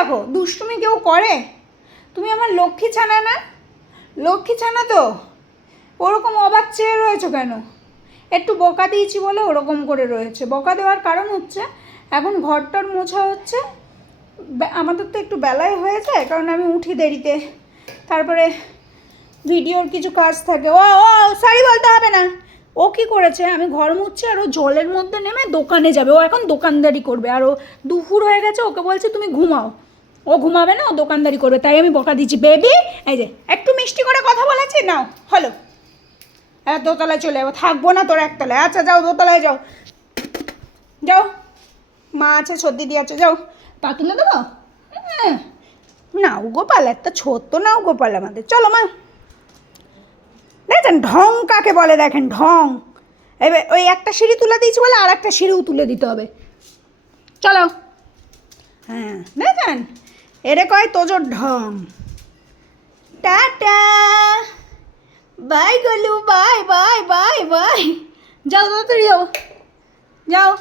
দেখো, দুষ্টুমি কেউ করে? তুমি আমার লক্ষ্মী ছানা না? লক্ষ্মী ছানা তো, ওরকম অবাক চেয়ে রয়েছো কেন? একটু বকা দিয়েছি বলে ওরকম করে রয়েছে। বকা দেওয়ার কারণ হচ্ছে এখন ঘরটার মোছা হচ্ছে। আমাদের তো একটু বেলায় হয়ে যায়, কারণ আমি উঠি দেরিতে, তারপরে ভিডিওর কিছু কাজ থাকে। ও ও সরি বলতে হবে না। ও কী করেছে, আমি ঘর মুছছি আর ও জলের মধ্যে নেমে দোকানে যাবে। ও এখন দোকানদারি করবে, আর ও দুপুর হয়ে গেছে, ওকে বলছে তুমি ঘুমাও। ও ঘুমাবে না, ও দোকানদারি করবে, তাই আমি বকা দিচ্ছি। বেবি, এই যে একটু মিষ্টি করে কথা বলেছি, নাও হলো। হ্যাঁ, দোতলায় চলে যাবো, থাকবো না তোর একতলায়। আচ্ছা যাও, দোতলায় যাও, যাও। মা আছে, সর্দি দিয়ে আছে, যাও। পা তুলে দেবো? হ্যাঁ, নাও গোপাল, একটা ছোট্ট নাও গোপাল আমাদের। চলো মা। দেখেন ঢং কাকে বলে, দেখেন ঢং। এবার ওই একটা সিঁড়ি তুলে দিয়েছি বলে আর একটা সিঁড়িও তুলে দিতে হবে। চলো। হ্যাঁ দেখেন, এরে কয় তোজোর ঢং। Tata, bye Golu, bye bye bye bye. যাও তাড়াতাড়ি যাও, যাও।